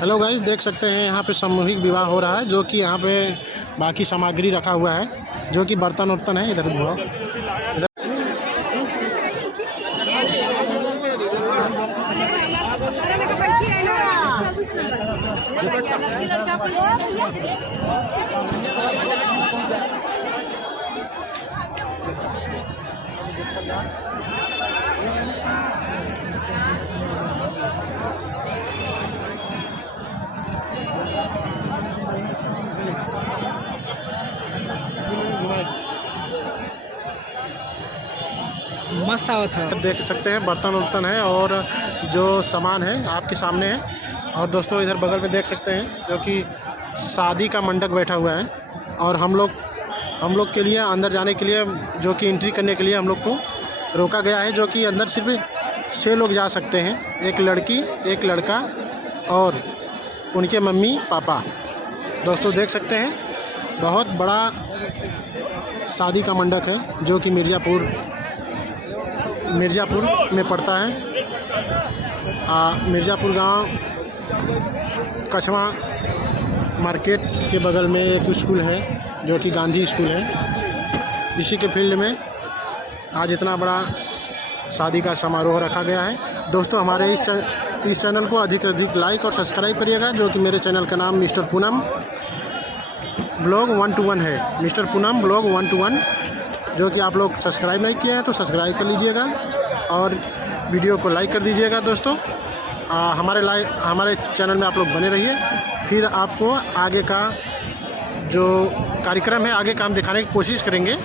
Hello guys, देख सकते हैं यहाँ पे सामूहिक विवाह हो रहा है, जो कि यहाँ पे बाकी सामग्री रखा हुआ है, जो कि बर्तन वर्तन है। इधर मस्त आवत है। देख सकते हैं बर्तन वर्तन है और जो सामान है आपके सामने है। और दोस्तों इधर बगल में देख सकते हैं जो कि शादी का मंडप बैठा हुआ है। और हम लोग के लिए अंदर जाने के लिए, जो कि एंट्री करने के लिए हम लोग को रोका गया है, जो कि अंदर सिर्फ 6 लोग जा सकते हैं, एक लड़की एक लड़का और उनके मम्मी पापा। दोस्तों देख सकते हैं बहुत बड़ा शादी का मंडप है, जो कि मिर्ज़ापुर में पड़ता है। मिर्ज़ापुर गांव कछवा मार्केट के बगल में एक स्कूल है, जो कि गांधी स्कूल है। इसी के फील्ड में आज इतना बड़ा शादी का समारोह रखा गया है। दोस्तों हमारे इस चैनल को अधिक से अधिक लाइक और सब्सक्राइब करिएगा, जो कि मेरे चैनल का नाम मिस्टर पूनम ब्लॉग 121 है। मिस्टर पूनम ब्लॉग 121, जो कि आप लोग सब्सक्राइब नहीं किए हैं तो सब्सक्राइब कर लीजिएगा और वीडियो को लाइक कर दीजिएगा। दोस्तों हमारे चैनल में आप लोग बने रहिए, फिर आपको आगे का जो कार्यक्रम है आगे का हम दिखाने की कोशिश करेंगे।